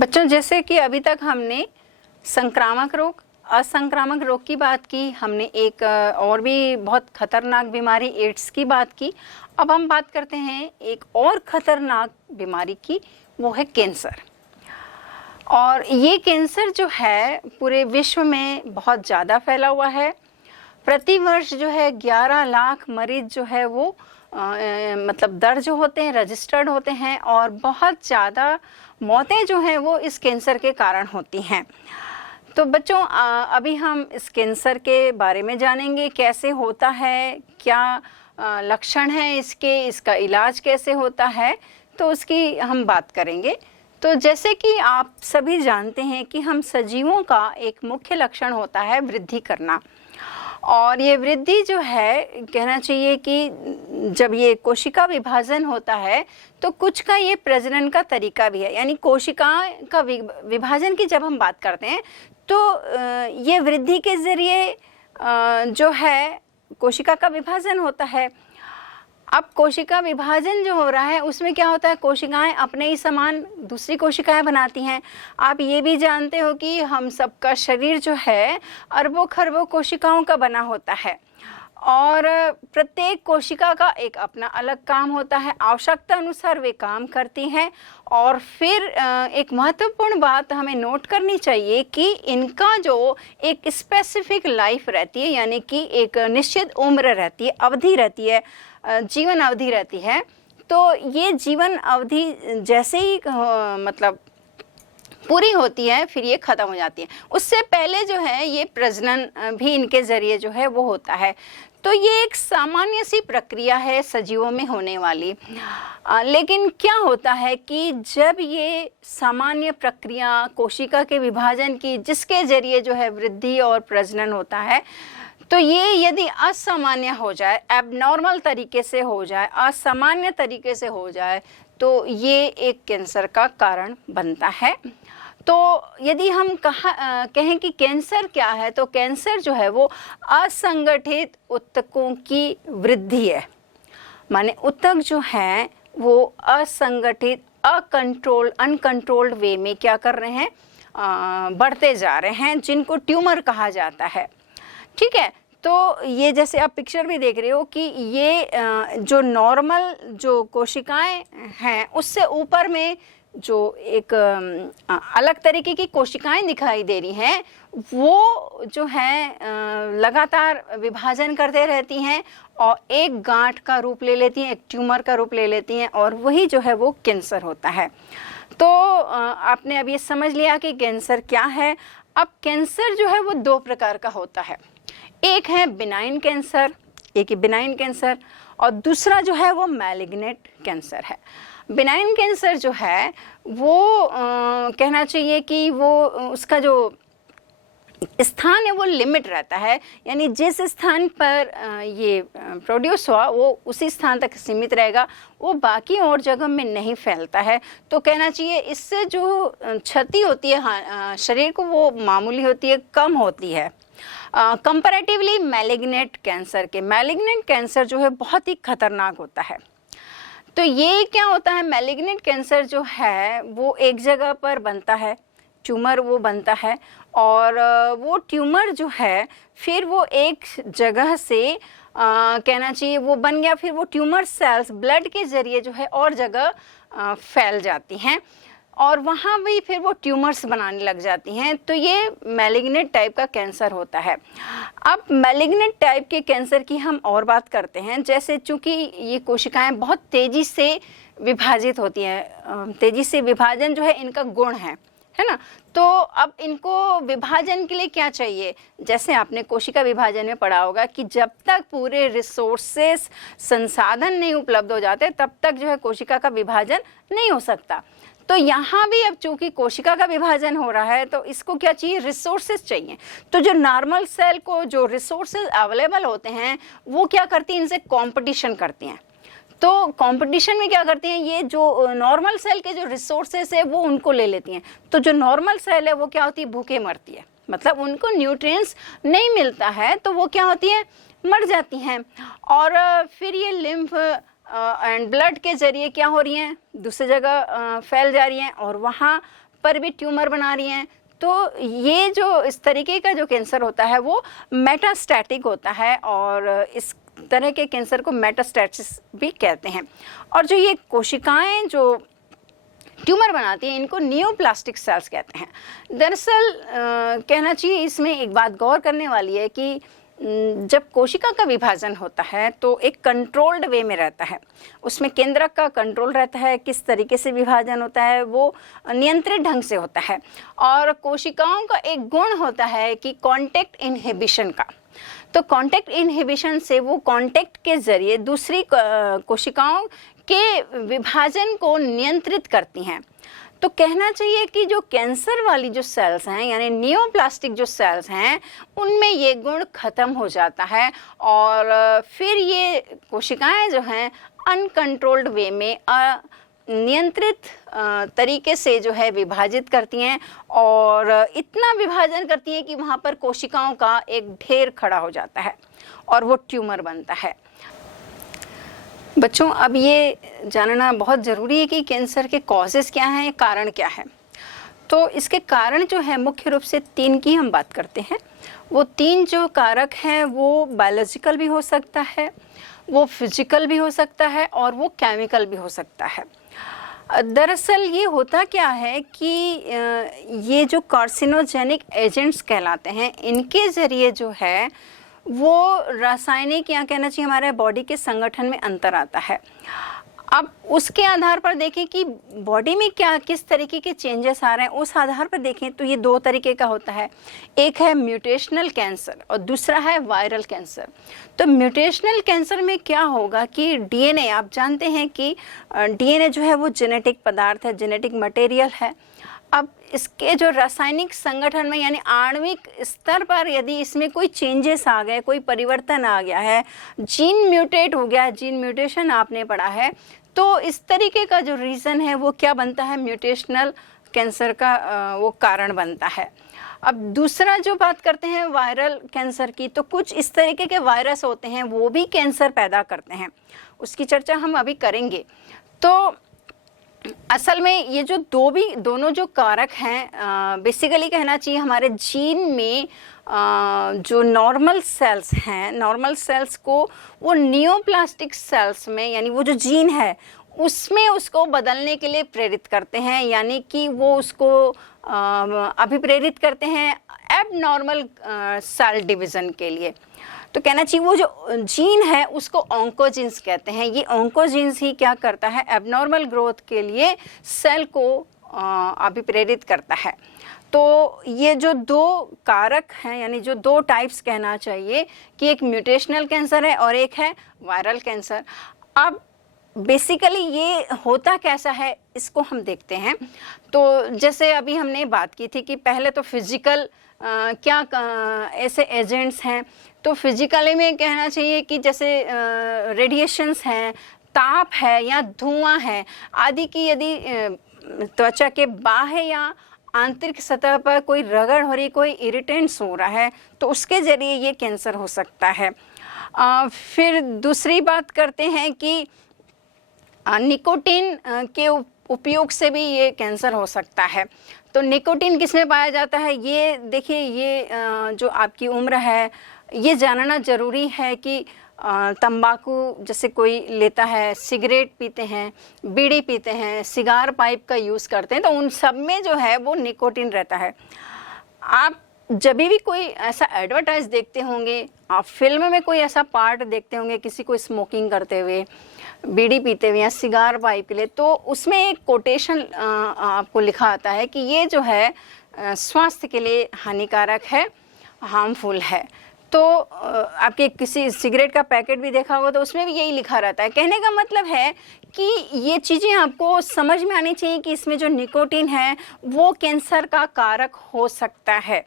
बच्चों, जैसे कि अभी तक हमने संक्रामक रोग, असंक्रामक रोग की बात की, हमने एक और भी बहुत खतरनाक बीमारी एड्स की बात की। अब हम बात करते हैं एक और खतरनाक बीमारी की, वो है कैंसर। और ये कैंसर जो है पूरे विश्व में बहुत ज़्यादा फैला हुआ है। प्रतिवर्ष जो है 11 लाख मरीज जो है वो मतलब दर्ज होते हैं, रजिस्टर्ड होते हैं, और बहुत ज़्यादा मौतें जो हैं वो इस कैंसर के कारण होती हैं। तो बच्चों, अभी हम इस कैंसर के बारे में जानेंगे, कैसे होता है, क्या लक्षण हैं इसके, इसका इलाज कैसे होता है, तो उसकी हम बात करेंगे। तो जैसे कि आप सभी जानते हैं कि हम सजीवों का एक मुख्य लक्षण होता है वृद्धि करना। और ये वृद्धि जो है, कहना चाहिए कि जब ये कोशिका विभाजन होता है तो कुछ का ये प्रजनन का तरीका भी है, यानी कोशिका का विभाजन की जब हम बात करते हैं तो ये वृद्धि के ज़रिए जो है कोशिका का विभाजन होता है। अब कोशिका विभाजन जो हो रहा है उसमें क्या होता है, कोशिकाएं अपने ही समान दूसरी कोशिकाएं बनाती हैं। आप ये भी जानते हो कि हम सबका शरीर जो है अरबों खरबों कोशिकाओं का बना होता है, और प्रत्येक कोशिका का एक अपना अलग काम होता है, आवश्यकता अनुसार वे काम करती हैं। और फिर एक महत्वपूर्ण बात हमें नोट करनी चाहिए कि इनका जो एक स्पेसिफिक लाइफ रहती है, यानी कि एक निश्चित उम्र रहती है, अवधि रहती है, जीवन अवधि रहती है। तो ये जीवन अवधि जैसे ही मतलब पूरी होती है फिर ये ख़त्म हो जाती है। उससे पहले जो है ये प्रजनन भी इनके ज़रिए जो है वो होता है। तो ये एक सामान्य सी प्रक्रिया है सजीवों में होने वाली। लेकिन क्या होता है कि जब ये सामान्य प्रक्रिया कोशिका के विभाजन की, जिसके ज़रिए जो है वृद्धि और प्रजनन होता है, तो ये यदि असामान्य हो जाए, एबनॉर्मल तरीके से हो जाए, असामान्य तरीके से हो जाए, तो ये एक कैंसर का कारण बनता है। तो यदि हम कहें कि कैंसर क्या है, तो कैंसर जो है वो असंगठित ऊतकों की वृद्धि है। माने ऊतक जो हैं वो असंगठित, अनकंट्रोल्ड वे में क्या कर रहे हैं, बढ़ते जा रहे हैं, जिनको ट्यूमर कहा जाता है। ठीक है, तो ये जैसे आप पिक्चर भी देख रहे हो कि ये जो नॉर्मल जो कोशिकाएं हैं उससे ऊपर में जो एक अलग तरीके की कोशिकाएं दिखाई दे रही हैं, वो जो है लगातार विभाजन करते रहती हैं और एक गांठ का रूप ले लेती हैं, एक ट्यूमर का रूप ले लेती हैं, और वही जो है वो कैंसर होता है। तो आपने अब ये समझ लिया कि कैंसर क्या है। अब कैंसर जो है वो दो प्रकार का होता है, एक है बिनाइन कैंसर, एक बिनाइन कैंसर, और दूसरा जो है वो मैलिग्नेंट कैंसर है। बिनाइन कैंसर जो है वो कहना चाहिए कि वो उसका जो स्थान है वो लिमिट रहता है, यानी जिस स्थान पर ये प्रोड्यूस हुआ वो उसी स्थान तक सीमित रहेगा, वो बाकी और जगह में नहीं फैलता है। तो कहना चाहिए इससे जो क्षति होती है शरीर को वो मामूली होती है, कम होती है कंपैरेटिवली मैलिग्नेंट कैंसर के। मैलिग्नेंट कैंसर जो है बहुत ही खतरनाक होता है। तो ये क्या होता है, मैलिग्नेंट कैंसर जो है वो एक जगह पर बनता है, ट्यूमर वो बनता है, और वो ट्यूमर जो है फिर वो एक जगह से कहना चाहिए वो बन गया, फिर वो ट्यूमर सेल्स ब्लड के ज़रिए जो है और जगह फैल जाती हैं, और वहाँ भी फिर वो ट्यूमर्स बनाने लग जाती हैं। तो ये मैलिग्नेंट टाइप का कैंसर होता है। अब मैलिग्नेंट टाइप के कैंसर की हम और बात करते हैं। जैसे चूँकि ये कोशिकाएं बहुत तेज़ी से विभाजित होती हैं, तेज़ी से विभाजन जो है इनका गुण है ना। तो अब इनको विभाजन के लिए क्या चाहिए, जैसे आपने कोशिका विभाजन में पढ़ा होगा कि जब तक पूरे रिसोर्सेस, संसाधन नहीं उपलब्ध हो जाते तब तक जो है कोशिका का विभाजन नहीं हो सकता। तो यहाँ भी अब चूंकि कोशिका का विभाजन हो रहा है तो इसको क्या चाहिए, रिसोर्सेज चाहिए। तो जो नॉर्मल सेल को जो रिसोर्सेज अवेलेबल होते हैं वो क्या करती हैं, इनसे कंपटीशन करती हैं। तो कंपटीशन में क्या करती हैं, ये जो नॉर्मल सेल के जो रिसोर्सेज है वो उनको ले लेती हैं। तो जो नॉर्मल सेल है वो क्या होती है, भूखे मरती है, मतलब उनको न्यूट्रिएंट्स नहीं मिलता है तो वो क्या होती है, मर जाती हैं। और फिर ये लिम्फ एंड ब्लड के ज़रिए क्या हो रही हैं, दूसरी जगह फैल जा रही हैं, और वहाँ पर भी ट्यूमर बना रही हैं। तो ये जो इस तरीके का जो कैंसर होता है वो मेटास्टैटिक होता है और इस तरह के कैंसर को मेटास्टैसिस भी कहते हैं। और जो ये कोशिकाएं जो ट्यूमर बनाती हैं इनको नियोप्लास्टिक सेल्स कहते हैं। दरअसल कहना चाहिए इसमें एक बात गौर करने वाली है कि जब कोशिका का विभाजन होता है तो एक कंट्रोल्ड वे में रहता है, उसमें केंद्रक का कंट्रोल रहता है, किस तरीके से विभाजन होता है वो नियंत्रित ढंग से होता है। और कोशिकाओं का एक गुण होता है कि कांटेक्ट इनहिबिशन का, तो कांटेक्ट इनहिबिशन से वो कांटेक्ट के जरिए दूसरी कोशिकाओं के विभाजन को नियंत्रित करती हैं। तो कहना चाहिए कि जो कैंसर वाली जो सेल्स हैं यानी नियोप्लास्टिक जो सेल्स हैं उनमें ये गुण खत्म हो जाता है और फिर ये कोशिकाएं जो हैं अनकंट्रोल्ड वे में नियंत्रित तरीके से जो है विभाजित करती हैं और इतना विभाजन करती हैं कि वहाँ पर कोशिकाओं का एक ढेर खड़ा हो जाता है और वो ट्यूमर बनता है। बच्चों, अब ये जानना बहुत ज़रूरी है कि कैंसर के कॉजेज़ क्या हैं, कारण क्या है। तो इसके कारण जो है मुख्य रूप से 3 की हम बात करते हैं। वो 3 जो कारक हैं वो बायोलॉजिकल भी हो सकता है, वो फिजिकल भी हो सकता है और वो केमिकल भी हो सकता है। दरअसल ये होता क्या है कि ये जो कार्सिनोजेनिक एजेंट्स कहलाते हैं इनके ज़रिए जो है वो रासायनिक या कहना चाहिए हमारे बॉडी के संगठन में अंतर आता है। अब उसके आधार पर देखें कि बॉडी में क्या किस तरीके के चेंजेस आ रहे हैं, उस आधार पर देखें तो ये 2 तरीके का होता है। एक है म्यूटेशनल कैंसर और दूसरा है वायरल कैंसर। तो म्यूटेशनल कैंसर में क्या होगा कि डीएनए, आप जानते हैं कि डीएनए जो है वो जेनेटिक पदार्थ है, जेनेटिक मटेरियल है। अब इसके जो रासायनिक संगठन में यानी आणविक स्तर पर यदि इसमें कोई चेंजेस आ गए, कोई परिवर्तन आ गया है, जीन म्यूटेट हो गया है, जीन म्यूटेशन आपने पढ़ा है, तो इस तरीके का जो रीज़न है वो क्या बनता है, म्यूटेशनल कैंसर का वो कारण बनता है। अब दूसरा जो बात करते हैं वायरल कैंसर की, तो कुछ इस तरीके के वायरस होते हैं वो भी कैंसर पैदा करते हैं, उसकी चर्चा हम अभी करेंगे। तो असल में ये जो दोनों जो कारक हैं बेसिकली कहना चाहिए हमारे जीन में जो नॉर्मल सेल्स हैं, नॉर्मल सेल्स को वो नियोप्लास्टिक सेल्स में यानी वो जो जीन है उसमें उसको बदलने के लिए प्रेरित करते हैं, यानी कि वो उसको अभिप्रेरित करते हैं एबनॉर्मल सेल डिवीज़न के लिए। तो कहना चाहिए वो जो जीन है उसको ऑन्कोजीन्स कहते हैं। ये ऑन्कोजीन्स ही क्या करता है, एबनॉर्मल ग्रोथ के लिए सेल को अभिप्रेरित करता है। तो ये जो 2 कारक हैं यानी जो 2 टाइप्स कहना चाहिए कि एक म्यूटेशनल कैंसर है और एक है वायरल कैंसर। अब बेसिकली ये होता कैसा है इसको हम देखते हैं। तो जैसे अभी हमने बात की थी कि पहले तो फिजिकल क्या ऐसे एजेंट्स हैं, तो फिजिकली में कहना चाहिए कि जैसे रेडिएशंस हैं, ताप है या धुआं है आदि की यदि त्वचा के बाह्य या आंतरिक सतह पर कोई रगड़ हो रही, कोई इरिटेंट्स हो रहा है, तो उसके ज़रिए ये कैंसर हो सकता है। फिर दूसरी बात करते हैं कि निकोटीन के उपयोग से भी ये कैंसर हो सकता है। तो निकोटीन किसमें पाया जाता है, ये देखिए, ये जो आपकी उम्र है ये जानना ज़रूरी है कि तंबाकू जैसे कोई लेता है, सिगरेट पीते हैं, बीड़ी पीते हैं, सिगार पाइप का यूज़ करते हैं, तो उन सब में जो है वो निकोटीन रहता है। आप जब भी कोई ऐसा एडवर्टाइज देखते होंगे, आप फिल्म में कोई ऐसा पार्ट देखते होंगे किसी को स्मोकिंग करते हुए, बीड़ी पीते हुए या सिगार पाइप के लिए, तो उसमें एक कोटेशन आपको लिखा आता है कि ये जो है स्वास्थ्य के लिए हानिकारक है, हार्मफुल है। तो आपके किसी सिगरेट का पैकेट भी देखा होगा तो उसमें भी यही लिखा रहता है। कहने का मतलब है कि ये चीज़ें आपको समझ में आनी चाहिए कि इसमें जो निकोटीन है वो कैंसर का कारक हो सकता है।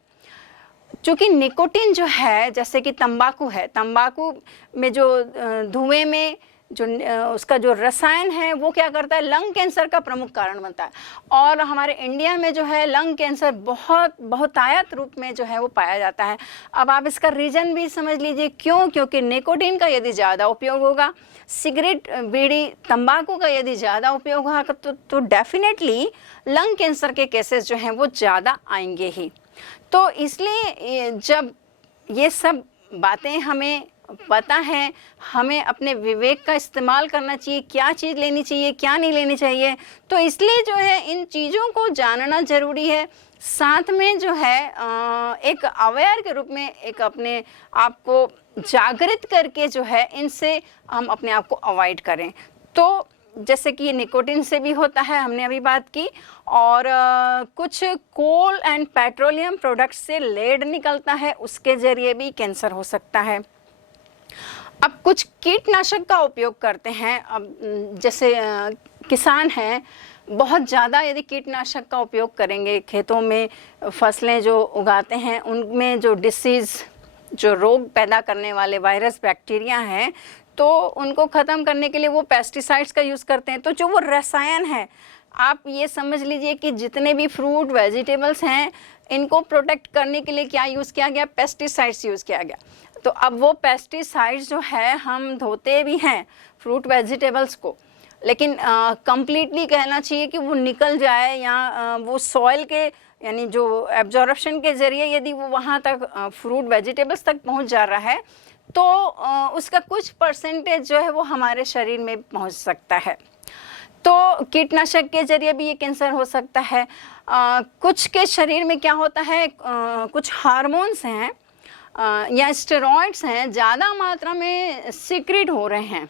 क्योंकि निकोटीन जो है, जैसे कि तंबाकू है, तंबाकू में जो धुएं में उसका जो रसायन है वो क्या करता है, लंग कैंसर का प्रमुख कारण बनता है। और हमारे इंडिया में जो है लंग कैंसर बहुतायत रूप में जो है वो पाया जाता है। अब आप इसका रीज़न भी समझ लीजिए क्यों, क्योंकि निकोटीन का यदि ज़्यादा उपयोग होगा, सिगरेट, बीड़ी, तंबाकू का यदि ज़्यादा उपयोग होगा तो डेफिनेटली लंग कैंसर के केसेस जो हैं वो ज़्यादा आएंगे ही। तो इसलिए जब ये सब बातें हमें पता है, हमें अपने विवेक का इस्तेमाल करना चाहिए, क्या चीज़ लेनी चाहिए क्या नहीं लेनी चाहिए। तो इसलिए जो है इन चीज़ों को जानना ज़रूरी है। साथ में जो है एक अवेयर के रूप में एक अपने आप को जागृत करके जो है इनसे हम अपने आप को अवॉइड करें। तो जैसे कि ये निकोटीन से भी होता है, हमने अभी बात की, और कुछ कोल एंड पेट्रोलियम प्रोडक्ट्स से लेड निकलता है, उसके ज़रिए भी कैंसर हो सकता है। अब कुछ कीटनाशक का उपयोग करते हैं। अब जैसे किसान हैं, बहुत ज़्यादा यदि कीटनाशक का उपयोग करेंगे, खेतों में फसलें जो उगाते हैं उनमें जो डिसीज़, जो रोग पैदा करने वाले वायरस, बैक्टीरिया हैं, तो उनको ख़त्म करने के लिए वो पेस्टिसाइड्स का यूज़ करते हैं। तो जो वो रसायन है, आप ये समझ लीजिए कि जितने भी फ्रूट वेजिटेबल्स हैं इनको प्रोटेक्ट करने के लिए क्या यूज़ किया गया, पेस्टिसाइड्स यूज़ किया गया। तो अब वो पेस्टिसाइड्स जो है हम धोते भी हैं फ्रूट वेजिटेबल्स को, लेकिन कंप्लीटली कहना चाहिए कि वो निकल जाए या वो सॉइल के यानी जो एब्जॉर्प्शन के ज़रिए यदि वो वहाँ तक फ्रूट वेजिटेबल्स तक पहुँच जा रहा है तो उसका कुछ परसेंटेज जो है वो हमारे शरीर में पहुँच सकता है। तो कीटनाशक के ज़रिए भी ये कैंसर हो सकता है। कुछ के शरीर में क्या होता है, कुछ हार्मोन्स हैं या स्टेरॉइड्स हैं, ज़्यादा मात्रा में सीक्रेट हो रहे हैं,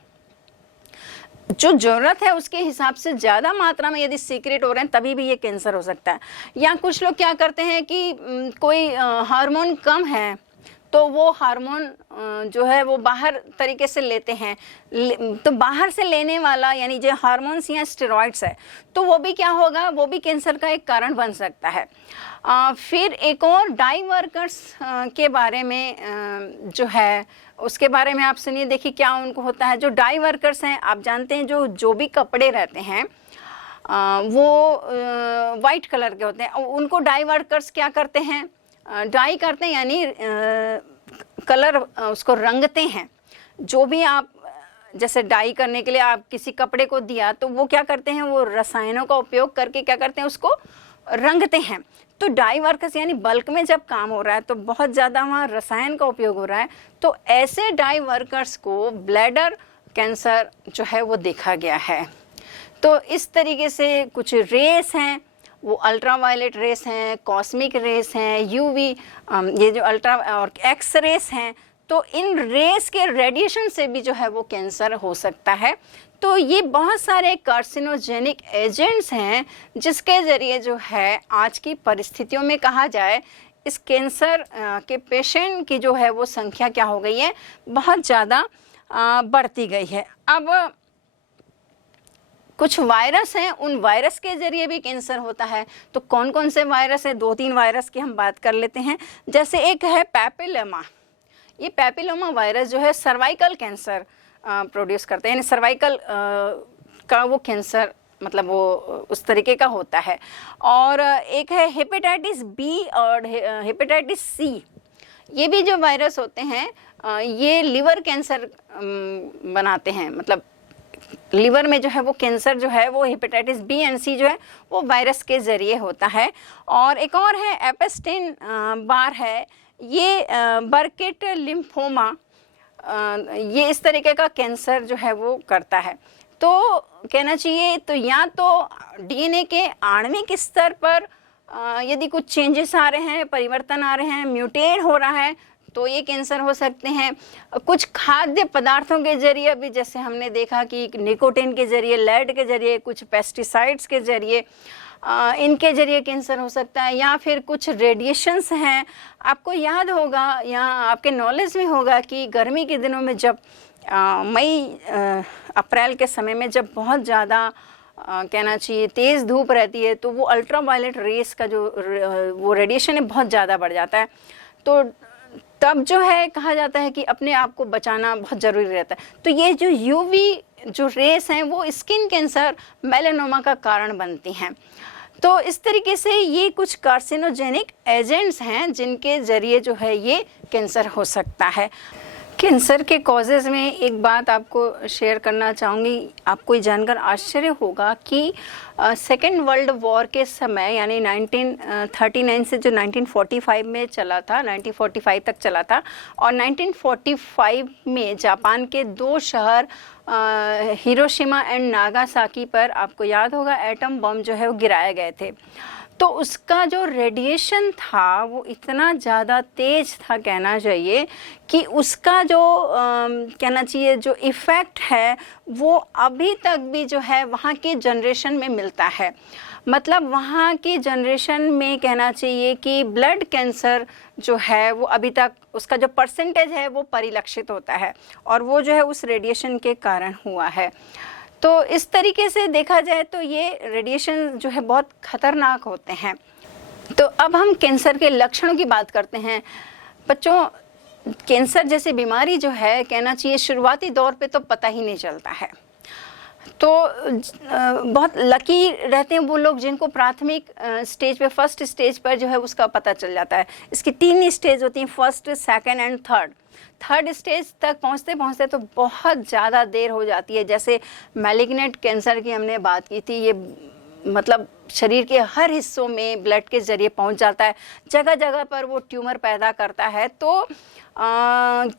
जो ज़रूरत है उसके हिसाब से ज़्यादा मात्रा में यदि सीक्रेट हो रहे हैं तभी भी ये कैंसर हो सकता है। या कुछ लोग क्या करते हैं कि कोई हार्मोन कम है तो वो हार्मोन जो है वो बाहर तरीके से लेते हैं, तो बाहर से लेने वाला यानी जो हार्मोन्स या स्टेरॉइड्स है तो वो भी क्या होगा, वो भी कैंसर का एक कारण बन सकता है। फिर एक और डाई वर्कर्स के बारे में जो है उसके बारे में आप सुनिए, देखिए क्या उनको होता है। जो डाई वर्कर्स हैं, आप जानते हैं जो भी कपड़े रहते हैं वो वाइट कलर के होते हैं, उनको डाई वर्कर्स क्या करते हैं, डाई करते हैं यानी कलर उसको रंगते हैं। जो भी आप जैसे डाई करने के लिए आप किसी कपड़े को दिया तो वो क्या करते हैं, वो रसायनों का उपयोग करके क्या करते हैं, उसको रंगते हैं। तो डाई वर्कर्स यानी बल्क में जब काम हो रहा है तो बहुत ज़्यादा वहाँ रसायन का उपयोग हो रहा है, तो ऐसे डाई वर्कर्स को ब्लैडर कैंसर जो है वो देखा गया है। तो इस तरीके से कुछ रेस हैं, वो अल्ट्रावायलेट रेस हैं, कॉस्मिक रेस हैं, यूवी ये जो अल्ट्रा और एक्स रेस हैं, तो इन रेस के रेडिएशन से भी जो है वो कैंसर हो सकता है। तो ये बहुत सारे कार्सिनोजेनिक एजेंट्स हैं जिसके ज़रिए जो है आज की परिस्थितियों में कहा जाए इस कैंसर के पेशेंट की जो है वो संख्या क्या हो गई है, बहुत ज़्यादा बढ़ती गई है। अब कुछ वायरस हैं, उन वायरस के ज़रिए भी कैंसर होता है। तो कौन कौन से वायरस है, 2-3 वायरस की हम बात कर लेते हैं। जैसे एक है पैपिलोमा। ये पैपिलोमा वायरस जो है सर्वाइकल कैंसर प्रोड्यूस करते हैं, यानी सर्वाइकल का वो कैंसर मतलब वो उस तरीके का होता है। और एक है हेपेटाइटिस बी और हेपेटाइटिस सी। ये भी जो वायरस होते हैं ये लिवर कैंसर बनाते हैं, मतलब लिवर में जो है वो कैंसर जो है वो हेपेटाइटिस बी एंड सी जो है वो वायरस के ज़रिए होता है। और एक और है एपेस्टिन बार है, ये बर्किट लिम्फोमा, ये इस तरीके का कैंसर जो है वो करता है। तो कहना चाहिए तो या तो डीएनए के आणविक स्तर पर यदि कुछ चेंजेस आ रहे हैं, परिवर्तन आ रहे हैं, म्यूटेट हो रहा है तो ये कैंसर हो सकते हैं। कुछ खाद्य पदार्थों के ज़रिए भी, जैसे हमने देखा कि निकोटीन के ज़रिए, लेड के ज़रिए, कुछ पेस्टिसाइड्स के ज़रिए, इनके ज़रिए कैंसर हो सकता है। या फिर कुछ रेडिएशंस हैं। आपको याद होगा या आपके नॉलेज में होगा कि गर्मी के दिनों में जब मई अप्रैल के समय में जब बहुत ज़्यादा कहना चाहिए तेज़ धूप रहती है तो वो अल्ट्रावायलेट रेस का जो वो रेडिएशन है बहुत ज़्यादा बढ़ जाता है। तो तब जो है कहा जाता है कि अपने आप को बचाना बहुत ज़रूरी रहता है। तो ये जो यूवी जो रेस हैं वो स्किन कैंसर, मेलानोमा का कारण बनती हैं। तो इस तरीके से ये कुछ कार्सिनोजेनिक एजेंट्स हैं जिनके ज़रिए जो है ये कैंसर हो सकता है। कैंसर के कॉजेज़ में एक बात आपको शेयर करना चाहूँगी, आपको ये जानकर आश्चर्य होगा कि सेकेंड वर्ल्ड वॉर के समय यानी 1939 से जो 1945 में चला था, 1945 तक चला था, और 1945 में जापान के 2 शहर हिरोशिमा एंड नागासाकी पर, आपको याद होगा, एटम बम जो है वो गिराए गए थे। तो उसका जो रेडिएशन था वो इतना ज़्यादा तेज़ था, कहना चाहिए कि उसका जो कहना चाहिए जो इफ़ेक्ट है वो अभी तक भी जो है वहाँ की जनरेशन में मिलता है। मतलब वहाँ की जनरेशन में कहना चाहिए कि ब्लड कैंसर जो है वो अभी तक उसका जो परसेंटेज है वो परिलक्षित होता है, और वो जो है उस रेडिएशन के कारण हुआ है। तो इस तरीके से देखा जाए तो ये रेडिएशन जो है बहुत खतरनाक होते हैं। तो अब हम कैंसर के लक्षणों की बात करते हैं। बच्चों, कैंसर जैसी बीमारी जो है, कहना चाहिए शुरुआती दौर पे तो पता ही नहीं चलता है। तो बहुत लकी रहते हैं वो लोग जिनको प्राथमिक स्टेज पे, फर्स्ट स्टेज पर जो है उसका पता चल जाता है। इसकी 3 स्टेज होती हैं, first, second and third stage तक पहुंचते पहुंचते तो बहुत ज़्यादा देर हो जाती है। जैसे मैलिग्नेंट कैंसर की हमने बात की थी, ये मतलब शरीर के हर हिस्सों में ब्लड के ज़रिए पहुंच जाता है, जगह जगह पर वो ट्यूमर पैदा करता है। तो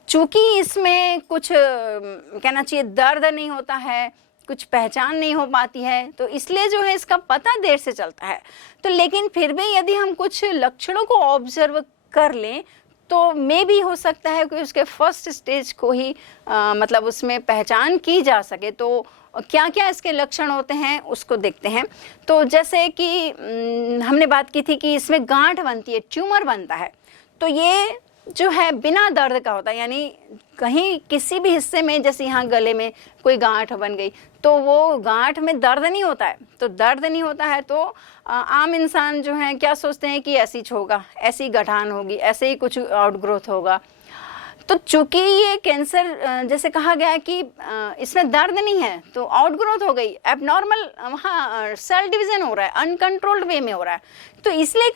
चूँकि इसमें कुछ कहना चाहिए दर्द नहीं होता है, कुछ पहचान नहीं हो पाती है, तो इसलिए जो है इसका पता देर से चलता है। तो लेकिन फिर भी यदि हम कुछ लक्षणों को ऑब्जर्व कर लें तो मे भी हो सकता है कि उसके फर्स्ट स्टेज को ही मतलब उसमें पहचान की जा सके। तो क्या क्या इसके लक्षण होते हैं उसको देखते हैं। तो जैसे कि हमने बात की थी कि इसमें गांठ बनती है, ट्यूमर बनता है। तो ये जो है बिना दर्द का होता है, यानी कहीं किसी भी हिस्से में, जैसे यहाँ गले में कोई गांठ बन गई तो वो गांठ में दर्द नहीं होता है। तो दर्द नहीं होता है तो आम इंसान जो है क्या सोचते हैं कि ऐसी होगा, ऐसी गठान होगी, ऐसे ही कुछ आउटग्रोथ होगा। तो चूंकि ये कैंसर जैसे कहा गया है कि इसमें दर्द नहीं है तो आउटग्रोथ हो गई, एबनॉर्मल वहाँ सेल डिवीज़न हो रहा है, अनकंट्रोल्ड वे में हो रहा है। तो इसलिए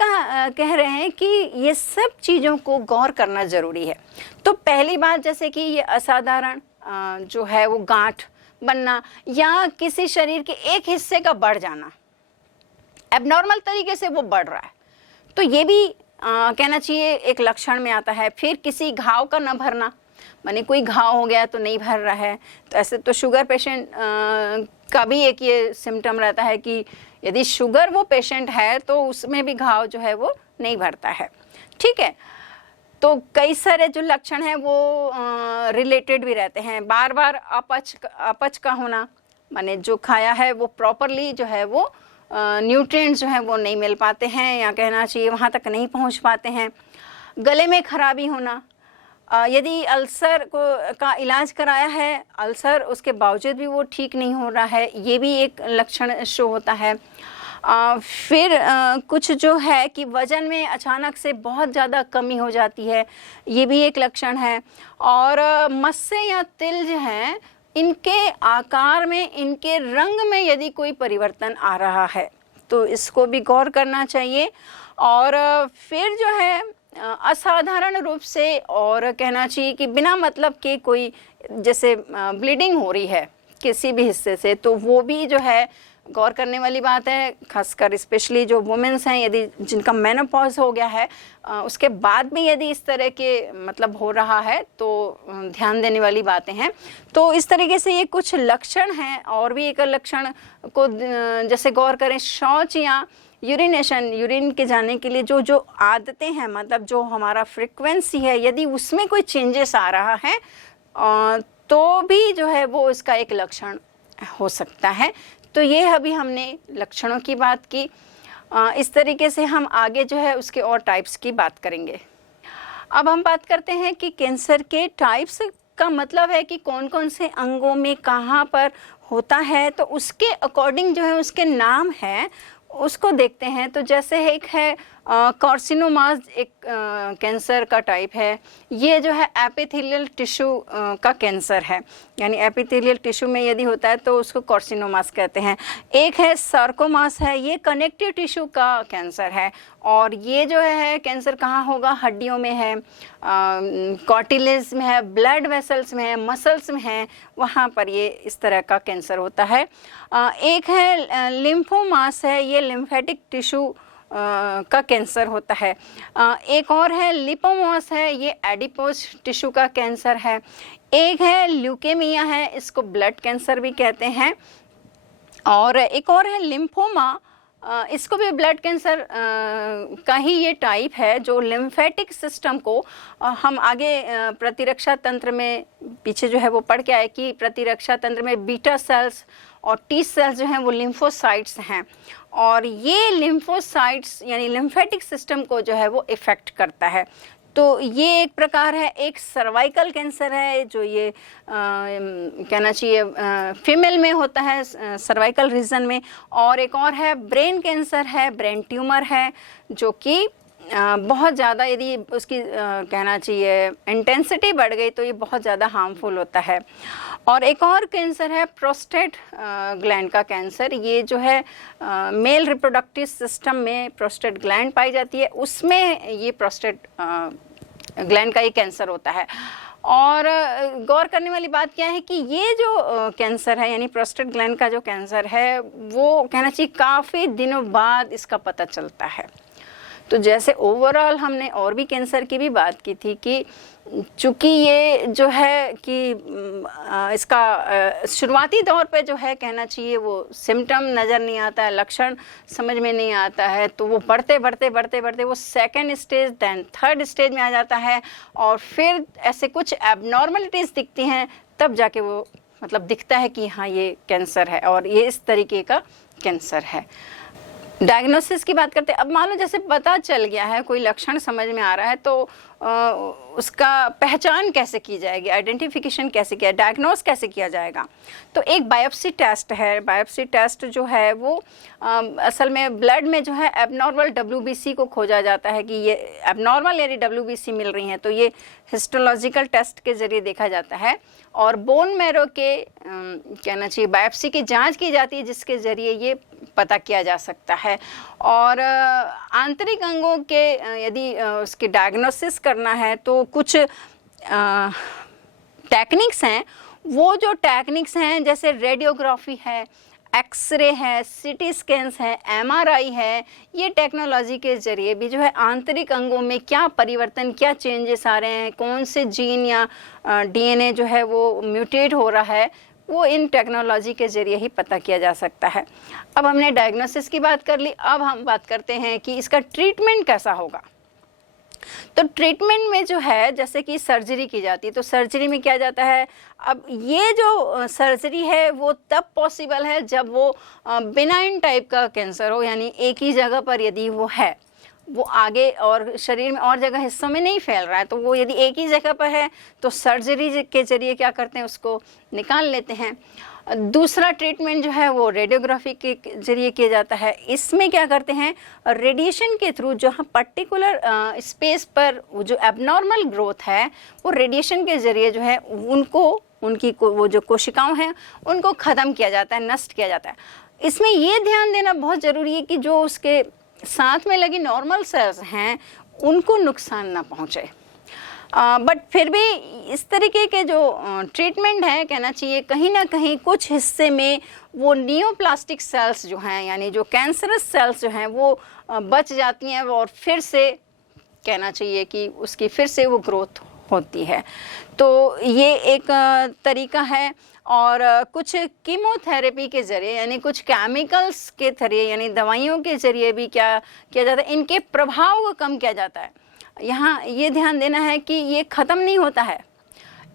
कह रहे हैं कि ये सब चीज़ों को गौर करना ज़रूरी है। तो पहली बात जैसे कि ये असाधारण जो है वो गांठ बनना या किसी शरीर के एक हिस्से का बढ़ जाना, एबनॉर्मल तरीके से वो बढ़ रहा है, तो ये भी कहना चाहिए एक लक्षण में आता है। फिर किसी घाव का न भरना, माने कोई घाव हो गया तो नहीं भर रहा है। तो ऐसे तो शुगर पेशेंट का भी एक ये सिम्टम रहता है कि यदि शुगर वो पेशेंट है तो उसमें भी घाव जो है वो नहीं भरता है। ठीक है, तो कई सारे जो लक्षण हैं वो रिलेटेड भी रहते हैं। बार बार अपच का होना, माने जो खाया है वो प्रॉपरली जो है वो न्यूट्रिएंट्स जो हैं वो नहीं मिल पाते हैं, या कहना चाहिए वहाँ तक नहीं पहुँच पाते हैं। गले में खराबी होना, यदि अल्सर का इलाज कराया है, अल्सर उसके बावजूद भी वो ठीक नहीं हो रहा है, ये भी एक लक्षण शो होता है। फिर कुछ जो है कि वज़न में अचानक से बहुत ज़्यादा कमी हो जाती है, ये भी एक लक्षण है। और मस्से या तिल जो हैं इनके आकार में, इनके रंग में यदि कोई परिवर्तन आ रहा है तो इसको भी गौर करना चाहिए। और फिर जो है असाधारण रूप से और कहना चाहिए कि बिना मतलब के कोई जैसे ब्लीडिंग हो रही है किसी भी हिस्से से, तो वो भी जो है गौर करने वाली बात है। खासकर स्पेशली जो वुमेन्स हैं, यदि जिनका मेनोपॉज हो गया है उसके बाद भी यदि इस तरह के मतलब हो रहा है तो ध्यान देने वाली बातें हैं। तो इस तरीके से ये कुछ लक्षण हैं। और भी एक लक्षण को जैसे गौर करें, शौच या यूरिनेशन, यूरिन के जाने के लिए जो जो आदतें हैं, मतलब जो हमारा फ्रिक्वेंसी है, यदि उसमें कोई चेंजेस आ रहा है तो भी जो है वो इसका एक लक्षण हो सकता है। तो ये अभी हमने लक्षणों की बात की। इस तरीके से हम आगे जो है उसके और टाइप्स की बात करेंगे। अब हम बात करते हैं कि कैंसर के टाइप्स का मतलब है कि कौन कौन से अंगों में कहाँ पर होता है, तो उसके अकॉर्डिंग जो है उसके नाम है उसको देखते हैं तो जैसे एक है कार्सिनोमास, एक कैंसर का टाइप है। ये जो है एपिथेलियल टिश्यू का कैंसर है, यानी एपिथेलियल टिश्यू में यदि होता है तो उसको कार्सिनोमास कहते हैं। एक है सार्कोमास है, ये कनेक्टिव टिश्यू का कैंसर है। और ये जो है कैंसर कहाँ होगा, हड्डियों में है, कार्टिलेज में है, ब्लड वेसल्स में है, मसल्स में है, वहाँ पर ये इस तरह का कैंसर होता है। एक है लिम्फोमास है, ये लिम्फेटिक टिश्यू का कैंसर होता है। एक और है लिपोमास है, ये एडिपोज टिश्यू का कैंसर है। एक है ल्यूकेमिया है, इसको ब्लड कैंसर भी कहते हैं। और एक और है लिम्फोमा, इसको भी ब्लड कैंसर का ही ये टाइप है, जो लिम्फेटिक सिस्टम को हम आगे प्रतिरक्षा तंत्र में पीछे जो है वो पढ़ के आए कि प्रतिरक्षा तंत्र में बीटा सेल्स और टी सेल्स जो हैं वो लिम्फोसाइट्स हैं, और ये लिम्फोसाइट्स यानी लिम्फेटिक सिस्टम को जो है वो इफ़ेक्ट करता है। तो ये एक प्रकार है। एक सर्वाइकल कैंसर है, जो ये कहना चाहिए फीमेल में होता है, सर्वाइकल रीजन में। और एक और है ब्रेन कैंसर है, ब्रेन ट्यूमर है, जो कि बहुत ज़्यादा यदि उसकी कहना चाहिए इंटेंसिटी बढ़ गई तो ये बहुत ज़्यादा हार्मफुल होता है। और एक और कैंसर है प्रोस्टेट ग्लैंड का कैंसर। ये जो है मेल रिप्रोडक्टिव सिस्टम में प्रोस्टेट ग्लैंड पाई जाती है, उसमें ये प्रोस्टेट ग्लैंड का ये कैंसर होता है। और गौर करने वाली बात क्या है कि ये जो कैंसर है यानी प्रोस्टेट ग्लैंड का जो कैंसर है, वो कहना चाहिए काफ़ी दिनों बाद इसका पता चलता है। तो जैसे ओवरऑल हमने और भी कैंसर की भी बात की थी कि चूँकि ये जो है कि इसका शुरुआती दौर पे जो है कहना चाहिए वो सिम्टम नज़र नहीं आता है, लक्षण समझ में नहीं आता है, तो वो बढ़ते बढ़ते बढ़ते बढ़ते वो second stage then third stage में आ जाता है, और फिर ऐसे कुछ एबनॉर्मलिटीज़ दिखती हैं, तब जाके वो मतलब दिखता है कि हाँ ये कैंसर है और ये इस तरीके का कैंसर है। डायग्नोसिस की बात करते हैं। अब मान लो जैसे पता चल गया है, कोई लक्षण समझ में आ रहा है, तो उसका पहचान कैसे की जाएगी, आइडेंटिफिकेशन कैसे किया, डायग्नोस कैसे किया जाएगा। तो एक बायोप्सी टेस्ट है। बायोप्सी टेस्ट जो है वो असल में ब्लड में जो है एबनॉर्मल WBC को खोजा जाता है कि ये एबनॉर्मल यदि WBC मिल रही हैं तो ये हिस्टोलॉजिकल टेस्ट के ज़रिए देखा जाता है। और बोन मैरो के कहना चाहिए बायोप्सी की जांच की जाती है, जिसके ज़रिए ये पता किया जा सकता है। और आंतरिक अंगों के यदि उसकी डायग्नोसिस करना है तो कुछ टेक्निक्स हैं। वो जो टेक्निक्स हैं जैसे रेडियोग्राफी है, एक्सरे है, CT स्कैन्स है, MRI है, ये टेक्नोलॉजी के ज़रिए भी जो है आंतरिक अंगों में क्या परिवर्तन, क्या चेंजेस आ रहे हैं, कौन से जीन या DNA जो है वो म्यूटेट हो रहा है, वो इन टेक्नोलॉजी के ज़रिए ही पता किया जा सकता है। अब हमने डायग्नोसिस की बात कर ली, अब हम बात करते हैं कि इसका ट्रीटमेंट कैसा होगा। तो ट्रीटमेंट में जो है जैसे कि सर्जरी की जाती है, तो सर्जरी में क्या जाता है, अब ये जो सर्जरी है वो तब पॉसिबल है जब वो बिनाइन टाइप का कैंसर हो, यानी एक ही जगह पर यदि वो है, वो आगे और शरीर में और जगह हिस्सों में नहीं फैल रहा है, तो वो यदि एक ही जगह पर है तो सर्जरी के ज़रिए क्या करते हैं, उसको निकाल लेते हैं। दूसरा ट्रीटमेंट जो है वो रेडियोग्राफी के ज़रिए किया जाता है। इसमें क्या करते हैं, रेडिएशन के थ्रू जहाँ पर्टिकुलर स्पेस पर वो जो एबनॉर्मल ग्रोथ है वो रेडिएशन के ज़रिए जो है उनकी वो जो कोशिकाओं हैं उनको ख़त्म किया जाता है, नष्ट किया जाता है। इसमें ये ध्यान देना बहुत ज़रूरी है कि जो उसके साथ में लगी नॉर्मल सेल्स हैं उनको नुकसान ना पहुँचे। बट फिर भी इस तरीके के जो ट्रीटमेंट है कहना चाहिए कहीं ना कहीं कुछ हिस्से में वो नियोप्लास्टिक सेल्स जो हैं यानी जो कैंसरस सेल्स जो हैं वो बच जाती हैं और फिर से कहना चाहिए कि उसकी फिर से वो ग्रोथ होती है। तो ये एक तरीका है। और कुछ कीमोथेरेपी के ज़रिए यानी कुछ केमिकल्स के ज़रिए यानी दवाइयों के ज़रिए भी क्या किया जाता है, इनके प्रभाव को कम किया जाता है। यहाँ ये ध्यान देना है कि ये ख़त्म नहीं होता है,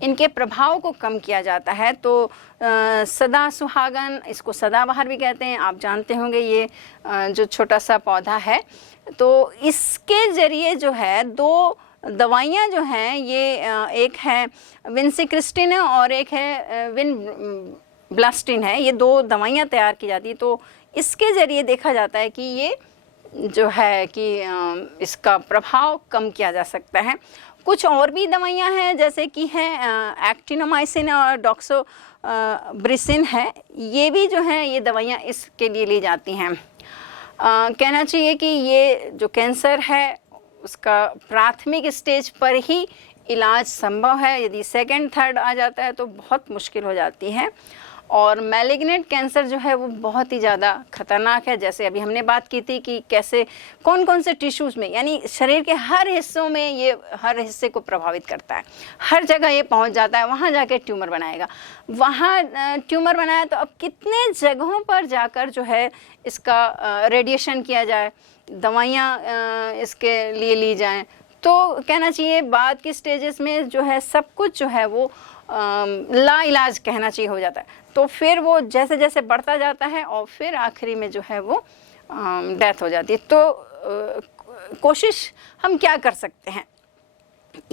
इनके प्रभाव को कम किया जाता है। तो सदा सुहागन, इसको सदाबहार भी कहते हैं, आप जानते होंगे, ये जो छोटा सा पौधा है, तो इसके ज़रिए जो है दो दवाइयाँ जो हैं, ये एक है विंसिक्रिस्टिन है और एक है विनब्लास्टिन है, ये दो दवाइयाँ तैयार की जाती है। तो इसके ज़रिए देखा जाता है कि ये जो है कि इसका प्रभाव कम किया जा सकता है। कुछ और भी दवाइयाँ हैं जैसे कि हैं एक्टिनोमाइसिन और डॉक्सोब्रिसिन है, ये भी जो है ये दवाइयाँ इसके लिए ली जाती हैं। कहना चाहिए कि ये जो कैंसर है उसका प्राथमिक स्टेज पर ही इलाज संभव है, यदि सेकंड थर्ड आ जाता है तो बहुत मुश्किल हो जाती है। और मैलिग्नेंट कैंसर जो है वो बहुत ही ज़्यादा खतरनाक है। जैसे अभी हमने बात की थी कि कैसे कौन कौन से टिश्यूज़ में, यानी शरीर के हर हिस्सों में ये हर हिस्से को प्रभावित करता है, हर जगह ये पहुंच जाता है, वहाँ जाके ट्यूमर बनाएगा। वहाँ ट्यूमर बनाया तो अब कितने जगहों पर जाकर जो है इसका रेडिएशन किया जाए, दवाइयाँ इसके लिए ली जाएँ। तो कहना चाहिए बाद की स्टेजेस में जो है सब कुछ जो है वो लाइलाज कहना चाहिए हो जाता है। तो फिर वो जैसे जैसे बढ़ता जाता है और फिर आखिरी में जो है वो डेथ हो जाती है। तो कोशिश हम क्या कर सकते हैं,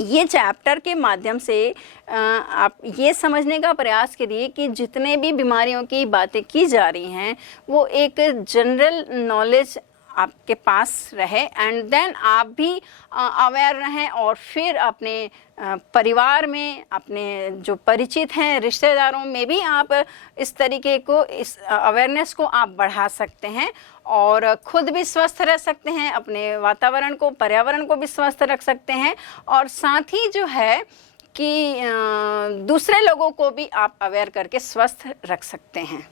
ये चैप्टर के माध्यम से आप ये समझने का प्रयास करिए कि जितने भी बीमारियों की बातें की जा रही हैं वो एक जनरल नॉलेज आपके पास रहे, एंड देन आप भी अवेयर रहें और फिर अपने परिवार में, अपने जो परिचित हैं, रिश्तेदारों में भी आप इस तरीके को, इस अवेयरनेस को आप बढ़ा सकते हैं और खुद भी स्वस्थ रह सकते हैं, अपने वातावरण को, पर्यावरण को भी स्वस्थ रख सकते हैं और साथ ही जो है कि दूसरे लोगों को भी आप अवेयर करके स्वस्थ रख सकते हैं।